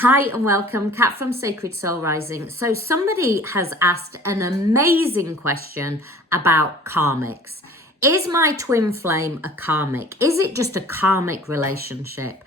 Hi and welcome, Kat from Sacred Soul Rising. So somebody has asked an amazing question about karmics. Is my twin flame a karmic? Is it just a karmic relationship?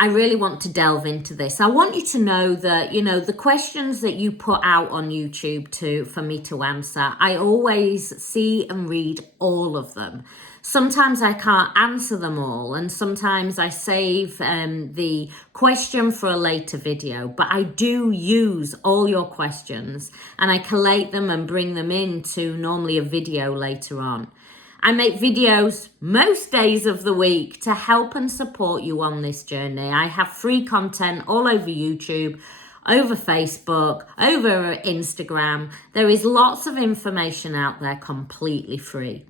I really want to delve into this. I want you to know that, the questions that you put out on YouTube for me to answer, I always see and read all of them. Sometimes I can't answer them all, and sometimes I save the question for a later video, but I do use all your questions and I collate them and bring them into normally a video later on. I make videos most days of the week to help and support you on this journey. I have free content all over YouTube, over Facebook, over Instagram. There is lots of information out there completely free.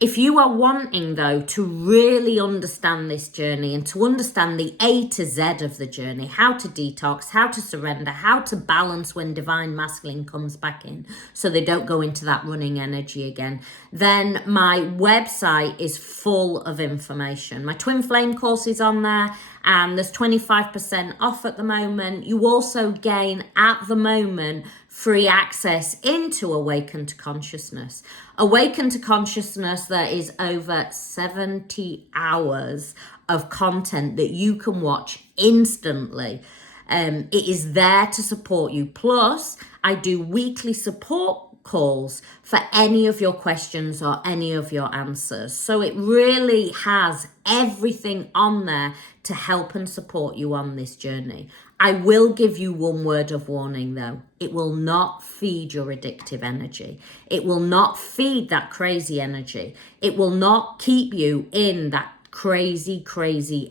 If you are wanting, though, to really understand this journey and to understand the A to Z of the journey, how to detox, how to surrender, how to balance when divine masculine comes back in so they don't go into that running energy again, then my website is full of information. My twin flame course is on there and there's 25% off at the moment. You also gain at the moment free access into Awaken to Consciousness. Awaken to Consciousness, there is over 70 hours of content that you can watch instantly. It is there to support you. Plus, I do weekly support calls for any of your questions or any of your answers. So it really has everything on there to help and support you on this journey. I will give you one word of warning though. It will not feed your addictive energy. It will not feed that crazy energy. It will not keep you in that crazy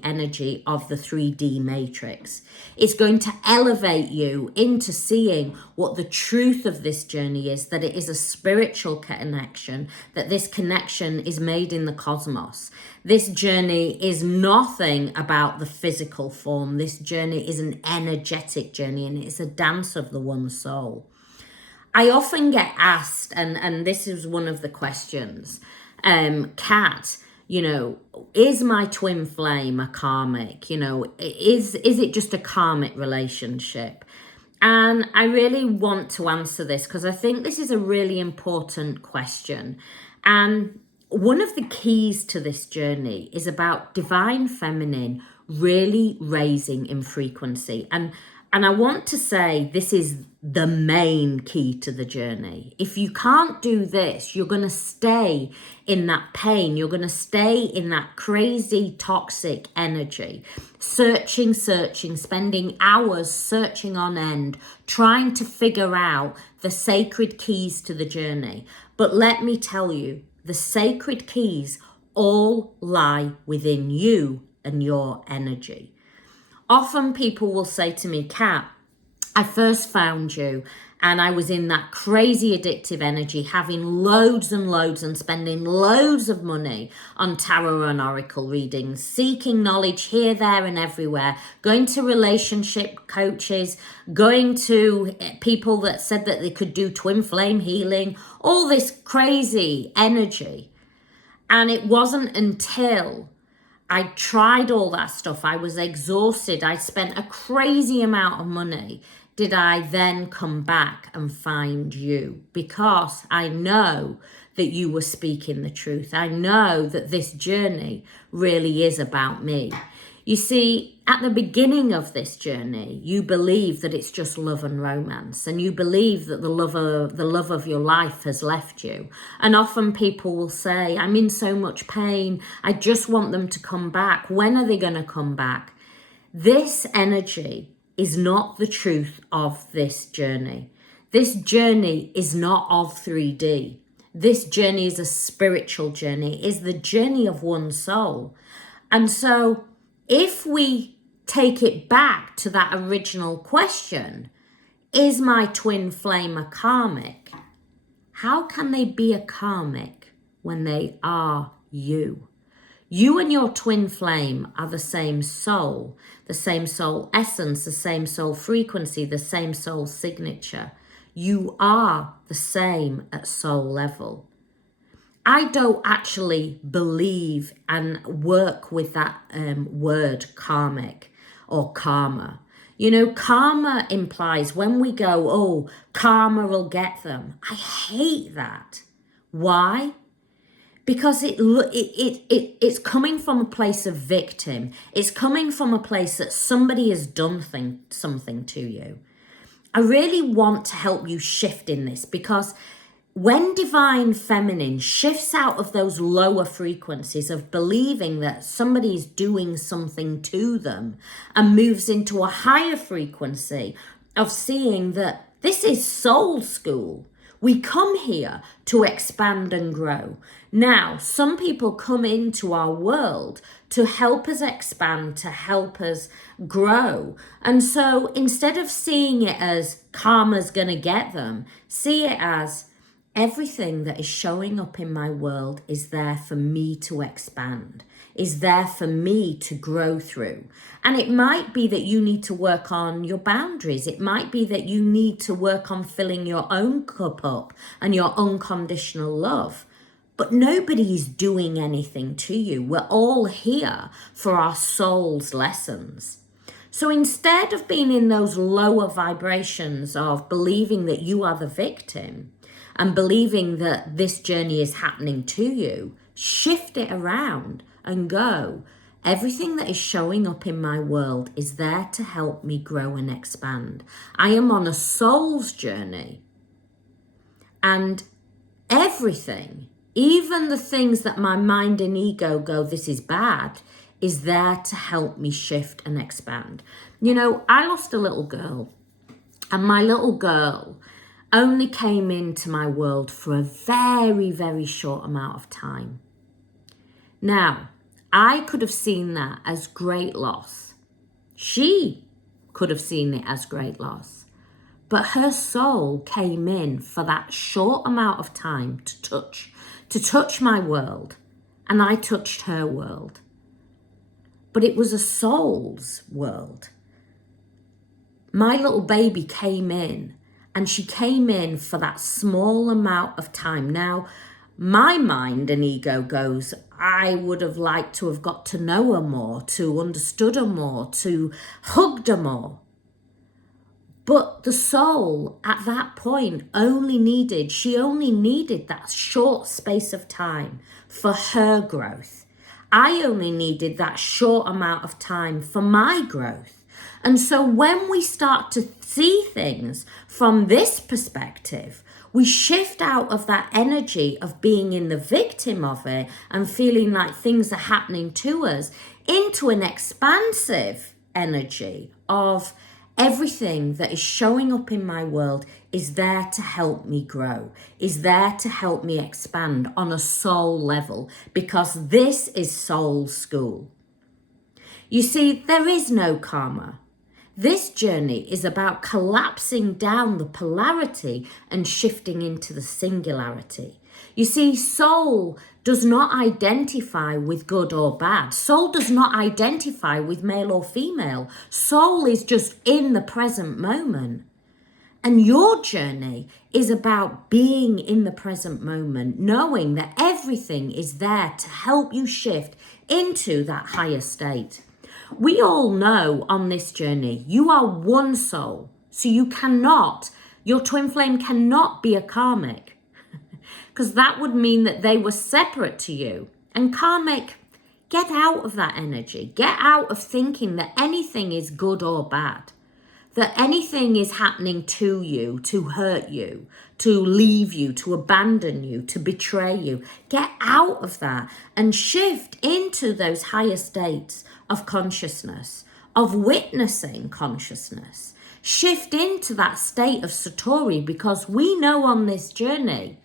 energy of the 3D matrix. It's going to elevate you into seeing what the truth of this journey is, that it is a spiritual connection, that this connection is made in the cosmos. This journey is nothing about the physical form. This journey is an energetic journey and it's a dance of the one soul. I often get asked, and this is one of the questions, Kat, is my twin flame a karmic? Is it just a karmic relationship? And I really want to answer this because I think this is a really important question. And one of the keys to this journey is about divine feminine really raising in frequency. And I want to say this is the main key to the journey. If you can't do this, you're going to stay in that pain. You're going to stay in that crazy toxic energy, searching, spending hours searching on end, trying to figure out the sacred keys to the journey. But let me tell you, the sacred keys all lie within you and your energy. Often people will say to me, Kat, I first found you and I was in that crazy addictive energy, having loads and spending loads of money on tarot and oracle readings, seeking knowledge here, there and everywhere, going to relationship coaches, going to people that said that they could do twin flame healing, all this crazy energy. And it wasn't until I tried all that stuff, I was exhausted, I spent a crazy amount of money, did I then come back and find you? Because I know that you were speaking the truth. I know that this journey really is about me. You see, at the beginning of this journey, you believe that it's just love and romance, and you believe that the love of your life has left you. And often people will say, I'm in so much pain, I just want them to come back. When are they going to come back? This energy is not the truth of this journey. This journey is not of 3D. This journey is a spiritual journey, is the journey of one soul. And so if we take it back to that original question, is my twin flame a karmic? How can they be a karmic when they are you? You and your twin flame are the same soul essence, the same soul frequency, the same soul signature. You are the same at soul level. I don't actually believe and work with that word karmic or karma. You know, karma implies when we go, oh, karma will get them. I hate that. Why? Because it's coming from a place of victim. It's coming from a place that somebody has done something to you. I really want to help you shift in this, because when divine feminine shifts out of those lower frequencies of believing that somebody's doing something to them and moves into a higher frequency of seeing that this is soul school. We come here to expand and grow. Now, some people come into our world to help us expand, to help us grow. And so instead of seeing it as karma's going to get them, see it as everything that is showing up in my world is there for me to expand, is there for me to grow through. And it might be that you need to work on your boundaries. It might be that you need to work on filling your own cup up and your unconditional love. But nobody's doing anything to you. We're all here for our soul's lessons. So instead of being in those lower vibrations of believing that you are the victim and believing that this journey is happening to you, shift it around and go, everything that is showing up in my world is there to help me grow and expand. I am on a soul's journey, and everything, even the things that my mind and ego go, this is bad, is there to help me shift and expand. You know, I lost a little girl, and my little girl only came into my world for a very, very short amount of time. Now, I could have seen that as great loss. She could have seen it as great loss. But her soul came in for that short amount of time to touch my world, and I touched her world. But it was a soul's world. My little baby came in, and she came in for that small amount of time. Now, my mind and ego goes, I would have liked to have got to know her more, to understood her more, to hugged her more. But the soul at that point only needed that short space of time for her growth. I only needed that short amount of time for my growth. And so when we start to see things from this perspective, we shift out of that energy of being in the victim of it and feeling like things are happening to us into an expansive energy of everything that is showing up in my world is there to help me grow, is there to help me expand on a soul level, because this is soul school. You see, there is no karma. This journey is about collapsing down the polarity and shifting into the singularity. You see, soul does not identify with good or bad. Soul does not identify with male or female. Soul is just in the present moment. And your journey is about being in the present moment, knowing that everything is there to help you shift into that higher state. We all know on this journey, you are one soul. So your twin flame cannot be a karmic. Because that would mean that they were separate to you. And karmic, get out of that energy. Get out of thinking that anything is good or bad. That anything is happening to you, to hurt you, to leave you, to abandon you, to betray you. Get out of that and shift into those higher states of consciousness, of witnessing consciousness. Shift into that state of Satori, because we know on this journey,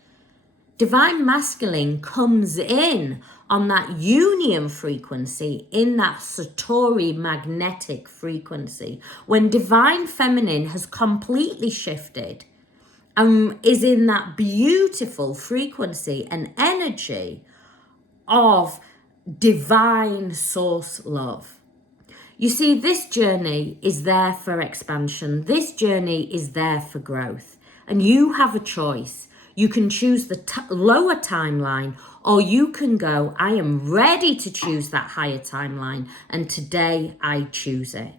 divine masculine comes in on that union frequency, in that Satori magnetic frequency, when divine feminine has completely shifted and is in that beautiful frequency and energy of divine source love. You see, this journey is there for expansion. This journey is there for growth. And you have a choice. You can choose the lower timeline, or you can go, I am ready to choose that higher timeline, and today I choose it.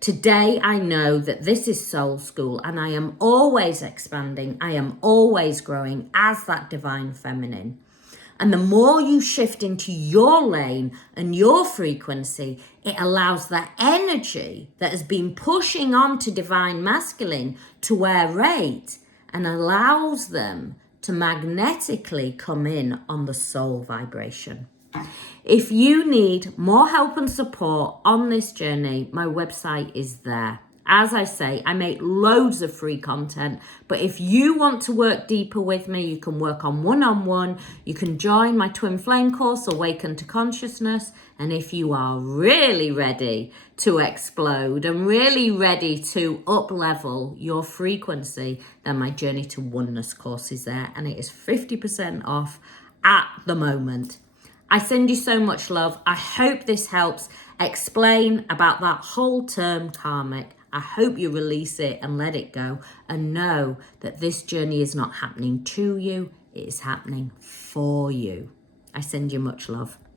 Today, I know that this is Soul School and I am always expanding. I am always growing as that divine feminine. And the more you shift into your lane and your frequency, it allows that energy that has been pushing on to divine masculine to aerate and allows them to magnetically come in on the soul vibration. If you need more help and support on this journey, my website is there. As I say, I make loads of free content, but if you want to work deeper with me, you can work on one-on-one, you can join my Twin Flame course, Awaken to Consciousness, and if you are really ready to explode and really ready to up-level your frequency, then my Journey to Oneness course is there, and it is 50% off at the moment. I send you so much love. I hope this helps explain about that whole term karmic. I hope you release it and let it go and know that this journey is not happening to you. It is happening for you. I send you much love.